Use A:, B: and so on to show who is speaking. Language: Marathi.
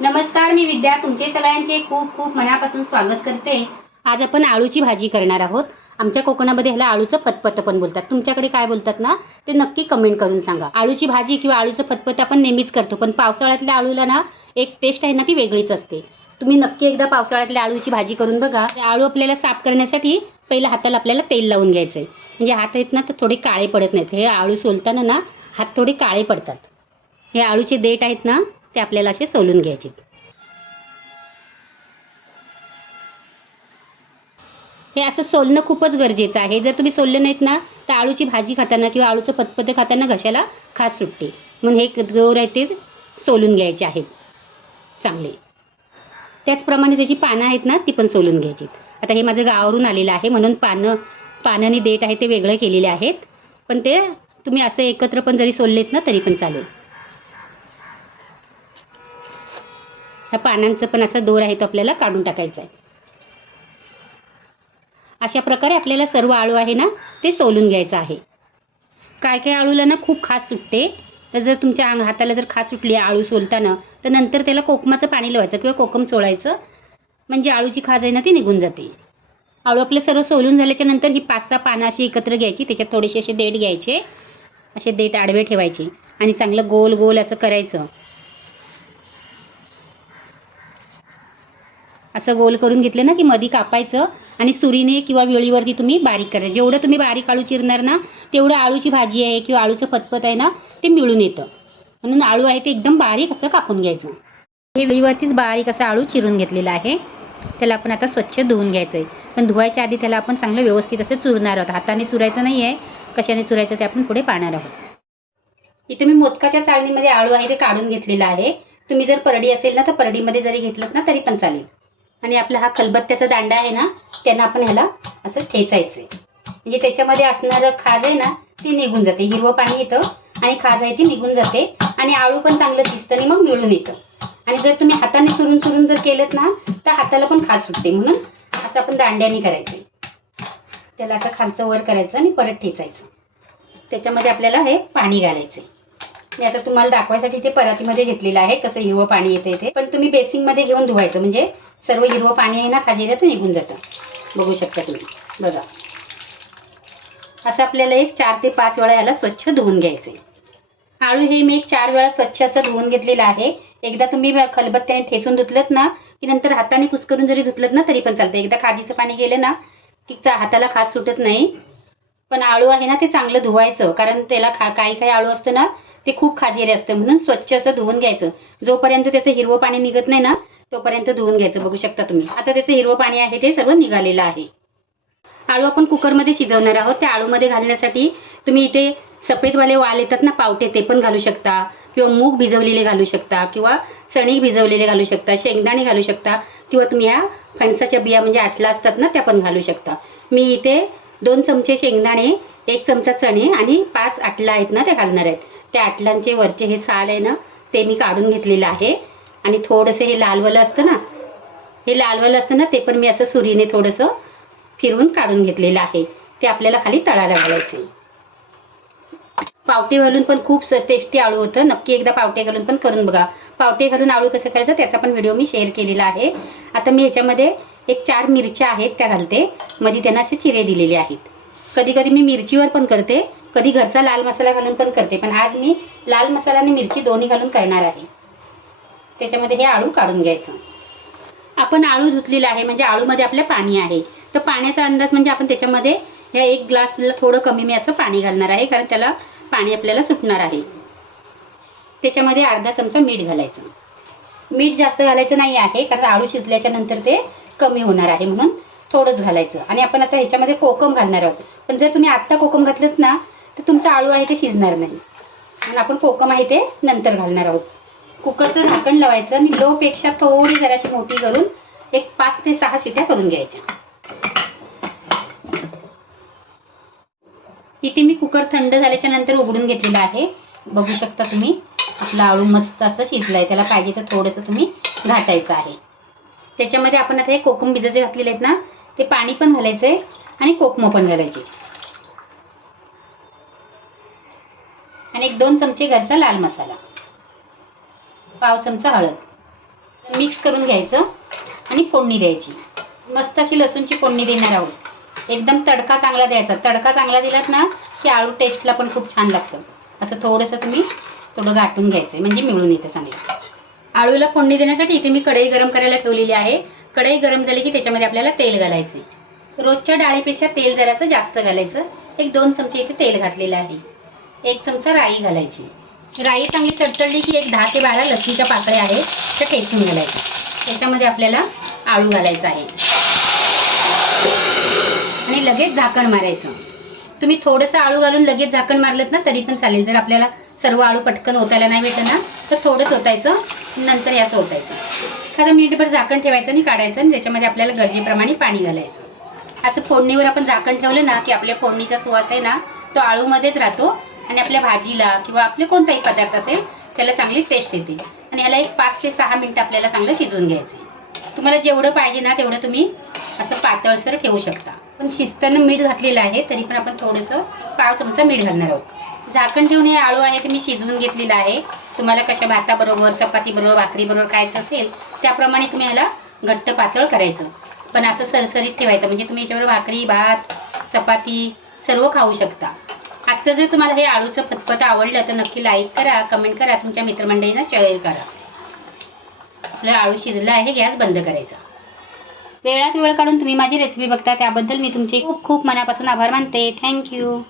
A: नमस्कार मी विद्या. तुमचे सगळ्यांचे खूप खूप मनापासून स्वागत करते. आज आपण आळूची भाजी करणार आहोत. आमच्या कोकणामध्ये ह्याला आळूचं पतपत पण बोलतात. तुमच्याकडे काय बोलतात ना ते नक्की कमेंट करून सांगा. आळूची भाजी किंवा आळूचं पतपत आपण नेहमीच करतो पण पावसाळ्यातल्या आळूला ना एक टेस्ट आहे ना ती वेगळीच असते. तुम्ही नक्की एकदा पावसाळ्यातल्या आळूची भाजी करून बघा. आळू आपल्याला साफ करण्यासाठी पहिलं हाताला आपल्याला तेल लावून घ्यायचं आहे म्हणजे हात आहेत ना तर थोडे काळे पडत नाहीत. हे आळू सोलताना ना हात थोडे काळे पडतात. हे आळूचे देठ आहेत ना ते आपल्याला असे सोलून घ्यायचे. हे असं सोलणं खूपच गरजेचं आहे. जर तुम्ही सोलले नाहीत ना तर आळूची भाजी खाताना किंवा आळूचं पतपत खाताना घशाला खास सुटते. म्हणून हे गौर आहे ते सोलून घ्यायचे आहेत. चांगले. त्याचप्रमाणे त्याची पानं आहेत ना ती पण सोलून घ्यायची. आता हे माझं गावावरून आलेलं आहे म्हणून पानं पानाने देठ आहे ते वेगळं केलेले आहेत. पण ते तुम्ही असं एकत्र पण जरी सोललेत ना तरी पण चालेल. ह्या पानांचं पण असा दोर आहे तो आपल्याला काढून टाकायचा आहे. अशा प्रकारे आपल्याला सर्व आळू आहे ना ते सोलून घ्यायचं आहे. काय काय आळूला ना खूप खास सुटते. तर जर तुमच्या अंग हाताला जर खास सुटली आळू सोलताना तर नंतर त्याला कोकमाचं पाणी लावायचं किंवा कोकम चोळायचं म्हणजे आळूची खाज आहे ना ती निघून जाते. आळू आपले सर्व सोलून झाल्याच्यानंतर ही पाच सहा पानं अशी एकत्र घ्यायची. त्याच्यात थोडेसे असे देठ घ्यायचे. असे देठ आडवे ठेवायचे. आणि चांगलं गोल गोल असं करायचं. असं गोल करून घेतलं ना की मधी कापायचं आणि सुरीने किंवा वेळीवरती तुम्ही बारीक करायचं. जेवढं तुम्ही बारीक आळू चिरणार ना तेवढं आळूची भाजी आहे किंवा आळूचं पतपत आहे ना ते मिळून येतं. म्हणून आळू आहे ते एकदम बारीक असं कापून घ्यायचं. हे वेळीवरतीच बारीक असं आळू चिरून घेतलेलं आहे. त्याला आपण आता स्वच्छ धुवून घ्यायचं आहे पण धुवायच्या आधी त्याला आपण चांगलं व्यवस्थित असं चुरणार आहोत. हाताने चुरायचं नाही आहे कशाने चुरायचं ते आपण पुढे पाहणार आहोत. इथे मी मोदकाच्या चाळणीमध्ये आळू आहे ते काढून घेतलेला आहे. तुम्ही जर परडी असेल ना तर परडीमध्ये जरी घेतलं ना तरी पण चालेल. आणि आपला हा खलबत्त्याचा दांडा आहे ना त्यांना आपण ह्याला असं ठेचायचं आहे म्हणजे त्याच्यामध्ये असणारं खाज आहे ना ती निघून जाते. हिरवं पाणी येतं आणि खाज आहे ती निघून जाते आणि आळू पण चांगलं शिजतं आणि मग मिळून येतं. आणि जर तुम्ही हाताने चुरून चुरून जर केलं ना तर हाताला पण खाज सुटते. म्हणून असं आपण दांड्याने करायचं. त्याला असं खालचं वर करायचं आणि परत ठेचायचं. त्याच्यामध्ये आपल्याला हे पाणी घालायचं मी आता तुम्हाला दाखवायसाठी ते परातीमध्ये घेतलेलं आहे कसं हिरवं पाणी येतं इथे पण तुम्ही बेसिंगमध्ये घेऊन धुवायचं. म्हणजे सर्व हिरवं पाणी आहे ना खाजिऱ्यात निघून जातं. बघू शकता तुम्ही. बघा. असं आपल्याला एक चार ते पाच वेळा याला स्वच्छ धुवून घ्यायचं आहे. आळू हे मी एक चार वेळा स्वच्छ असं धुवून घेतलेलं आहे. एकदा तुम्ही खलबत्त्याने ठेचून धुतलत ना की नंतर हाताने कुसकरून जरी धुतलत ना तरी पण चालतं. एकदा खाजीचं पाणी गेलं ना की हाताला खास सुटत नाही. पण आळू आहे ना ते चांगलं धुवायचं. कारण त्याला खा काही काही आळू असतं ना ते खूप खाजेरे असतं. म्हणून स्वच्छ असं धुवून घ्यायचं. जोपर्यंत त्याचं हिरवं पाणी निघत नाही ना तोपर्यंत धुवून घ्यायचं बघू शकता तुम्ही. आता त्याचं हिरवं पाणी आहे ते सर्व निघालेलं आहे. आळू आपण कुकरमध्ये शिजवणार आहोत. त्या आळूमध्ये घालण्यासाठी तुम्ही इथे सफेदवाले वाल येतात ना पावटे ते पण घालू शकता. किंवा मूग भिजवलेले घालू शकता किंवा चणी भिजवलेले घालू शकता शेंगदाणे घालू शकता किंवा तुम्ही ह्या फणसाच्या बिया म्हणजे आटला असतात ना त्या पण घालू शकता. मी इथे दोन चमचे शेंगदाणे एक चमचा चणे आणि पाच आटला आहेत ना ते घालणार आहेत. त्या आटलांचे वरचे हे साल आहे ना ते मी काढून घेतलेलं आहे. आणि थोडंसं हे लालवलं असतं ना हे लालवलं असतं ना ते पण मी असं सुरीने थोडंसं फिरवून काढून घेतलेलं आहे. ते आपल्याला खाली तळायला घालायचे पावटे घालून पण खूप टेस्टी आळू होतं. नक्की एकदा पावटे घालून पण करून बघा. पावटे घालून आळू कसं करायचं त्याचा पण व्हिडिओ मी शेअर केलेला आहे. आता मी ह्याच्यामध्ये एक चार मिरच्या आहेत त्या घालते. मध्ये त्यांना असे चिरे दिलेले आहेत. कधी कधी मी मिरचीवर पण करते. कधी घरचा लाल मसाला घालून पण करते. पण आज मी लाल मसाला आणि मिरची दोन्ही घालून करणार आहे. त्याच्यामध्ये हे आळू काढून घ्यायचं. आपण आळू धुतलेला आहे म्हणजे आळूमध्ये आपल्या पाणी आहे. तर पाण्याचा अंदाज म्हणजे आपण त्याच्यामध्ये ह्या एक ग्लासला थोडं कमी मी असं पाणी घालणार आहे कारण त्याला पाणी आपल्याला सुटणार आहे. त्याच्यामध्ये अर्धा चमचा मीठ घालायचं. मीठ जास्त घालायचं नाही आहे कारण आळू शिजल्याच्या नंतर ते कमी होणार आहे म्हणून थोडंच घालायचं. आणि आपण आता ह्याच्यामध्ये कोकम घालणार आहोत. पण जर तुम्ही आत्ता कोकम घातलंत ना तर तुमचा आळू आहे ते शिजणार नाही. म्हणून आपण कोकम आहे ते नंतर घालणार आहोत. कुकरचं झाकण लावायचं आणि लोपेक्षा थोडी जराशी मोठी करून एक पाच ते सहा शिट्या करून घ्यायच्या. इथे मी कुकर थंड झाल्याच्यानंतर उघडून घेतलेला आहे. बघू शकता तुम्ही आपला आळू मस्त असं शिजलाय. त्याला पाहिजे तर थोडंसं तुम्ही घाटायचं आहे. त्याच्यामध्ये आपण आता हे कोकम बिजाचे घातलेले आहेत ना ते पाणी पण घालायचं आहे आणि कोकमं पण घालायचे. आणि एक दोन चमचे घरचा लाल मसाला. पाव चमचा हळद. मिक्स करून घ्यायचं आणि फोडणी द्यायची. मस्त अशी लसूणची फोडणी देणार आहोत. एकदम तडका चांगला द्यायचा. तडका चांगला दिलात ना की आळू टेस्टला पण खूप छान लागतं. असं थोडंसं तुम्ही थोडं गाठून घ्यायचं म्हणजे मिळून येतं चांगलं. आळूला फोडणी देण्यासाठी इथे मी कढई गरम करायला ठेवलेली आहे. कढई गरम झाली की त्याच्यामध्ये आपल्याला तेल घालायचं रोजच्या डाळीपेक्षा तेल जरासं जास्त घालायचं. एक दोन चमचे इथे तेल घातलेलं आहे. एक चमचा राई घालायची. राई चांगली तडतडली की एक दहा ते बारा लसणीच्या पाकळ्या आहेत त्या ठेचून घालायच्या. त्याच्यामध्ये आपल्याला आळू घालायचा आहे. आणि लगेच झाकण मारायचं. तुम्ही थोडंसं आळू घालून लगेच झाकण मारलं ना तरी पण चालेल. जर आपल्याला सर्व आळू पटकन ओतायला नाही भेटलं ना तर थोडंच ओतायचं नंतर याचं ओतायचं. एखादा मिनिटभर झाकण ठेवायचं आणि काढायचं आणि त्याच्यामध्ये आपल्याला गरजेप्रमाणे पाणी घालायचं. असं फोडणीवर आपण झाकण ठेवलं ना की आपल्या फोडणीचा सुवास आहे ना तो आळूमध्येच राहतो. आणि आपल्या भाजीला किंवा आपले कोणताही पदार्थ असेल त्याला चांगली टेस्ट येते. आणि याला एक पाच ते सहा मिनटं आपल्याला चांगलं शिजवून घ्यायचं आहे तुम्हाला जेवढं पाहिजे ना तेवढं तुम्ही असं पातळसर ठेवू शकता. पण शिजताना मीठ घातलेलं आहे तरी पण आपण थोडंसं पाव चमचा मीठ घालणार आहोत. झाकण ठेवून हे आळू आहे ते मी शिजवून घेतलेलं आहे. तुम्हाला कशा भाताबरोबर चपातीबरोबर भाकरीबरोबर खायचं असेल त्याप्रमाणे तुम्ही ह्याला घट्ट पातळ करायचं. पण असं सरसरीत ठेवायचं म्हणजे तुम्ही याच्यावर भाकरी भात चपाती सर्व खाऊ शकता. आजचं जर तुम्हाला हे आळूचं पतपत आवडलं तर नक्की लाईक करा कमेंट करा तुमच्या मित्रमंडळींना शेअर करा. आपलं आळू शिजलं आहे गॅस बंद करायचा. वेळात वेळ काढून तुम्ही माझी रेसिपी बघता त्याबद्दल मी तुमचे खूप खूप मनापासून आभार मानते. थँक्यू